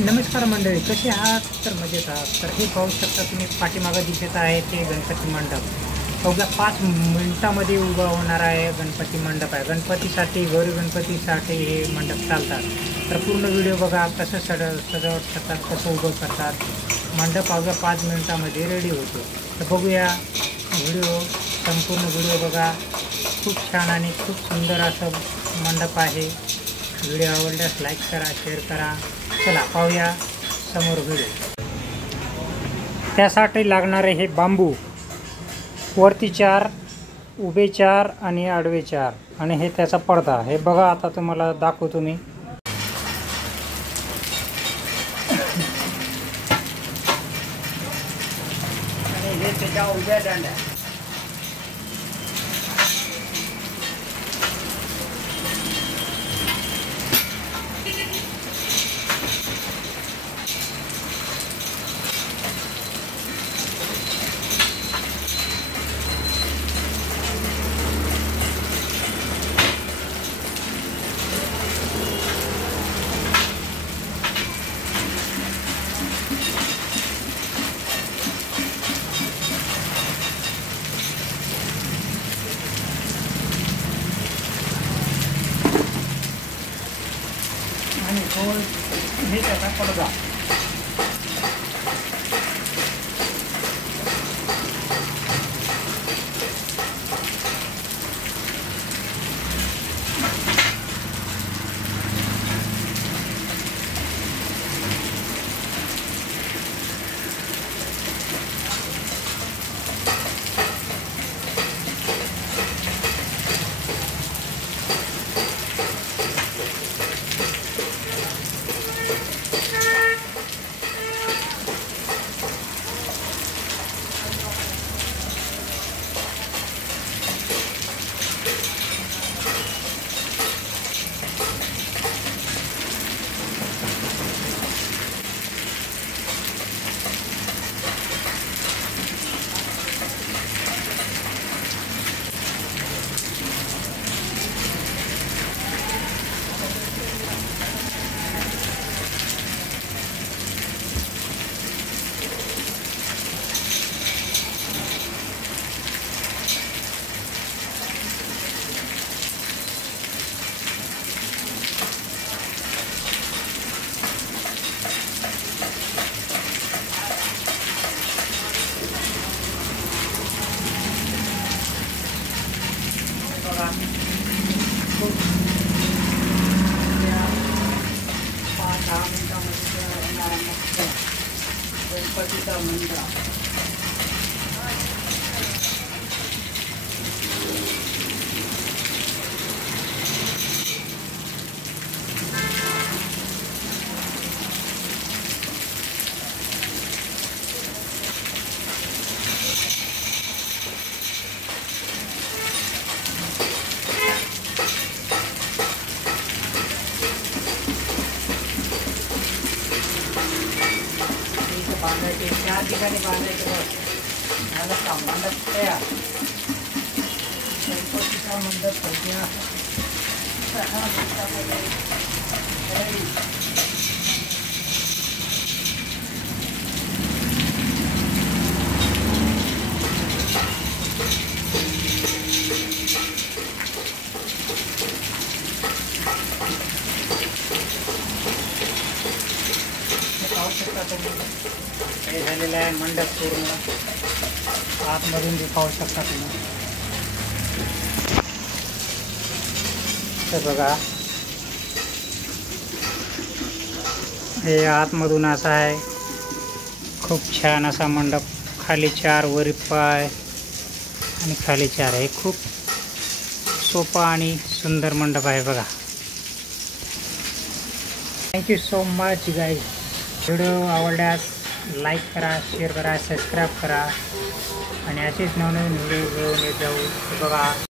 नमस्कार मंडळी, कसे आहात? तर मजेत आहात. तर हे पाहू शकता तुम्ही, पाठीमागं दिसत आहे ते गणपती मंडप. अवघ्या 5 मिनिटामध्ये उभा होणार आहे गणपती मंडप आहे. गणपतीसाठी, गौरी गणपतीसाठी हे मंडप चालतात. तर पूर्ण व्हिडिओ बघा, कसं सजावट करतात, कसं उभं करतात. मंडप अवघ्या 5 मिनिटामध्ये रेडी होतो. तर बघूया व्हिडिओ, संपूर्ण व्हिडिओ बघा. खूप छान आणि खूप सुंदर असं मंडप आहे. व्हिडिओ आवडल्यास लाईक करा, शेअर करा. चला पाहूया समोर व्हिडिओ. त्यासाठी लागणारे हे बांबू, वरती 4, उभे 4 आणि आडवे 4, आणि हे त्याचा पडदा. हे बघा, आता तुम्हाला दाखवतो मी. आणि हे त्याच्या उभ्या दांड्या. आणि गोल हे त्याचा पडदा. खूप 5-10 मिनिटामध्ये होणारा मस्त गणपतीचा मंडप. बांधायचे 4 ठिकाणी बांधायचे. बस झालं का मंडप तयार. गणपतीचा मंडप सध्या 6 मिनिटामध्ये रेडी. पाहू शकता तुम्ही, हे झालेलं आहे मंडप पूर्ण. आतमधून बी पाहू शकता तुम्ही. तर बघा, हे आतमधून असं आहे. खूप छान असा मंडप. खाली 4, वरी पाय आणि खाली 4. हे खूप सोपा आणि सुंदर मंडप आहे बघा. Thank you so much guys. Video आवडल्यास लाईक करा, शेअर करा, सबस्क्राईब करा, आणि असेच नवनवीन व्हिडिओ घेऊन येत जाऊ. बघा.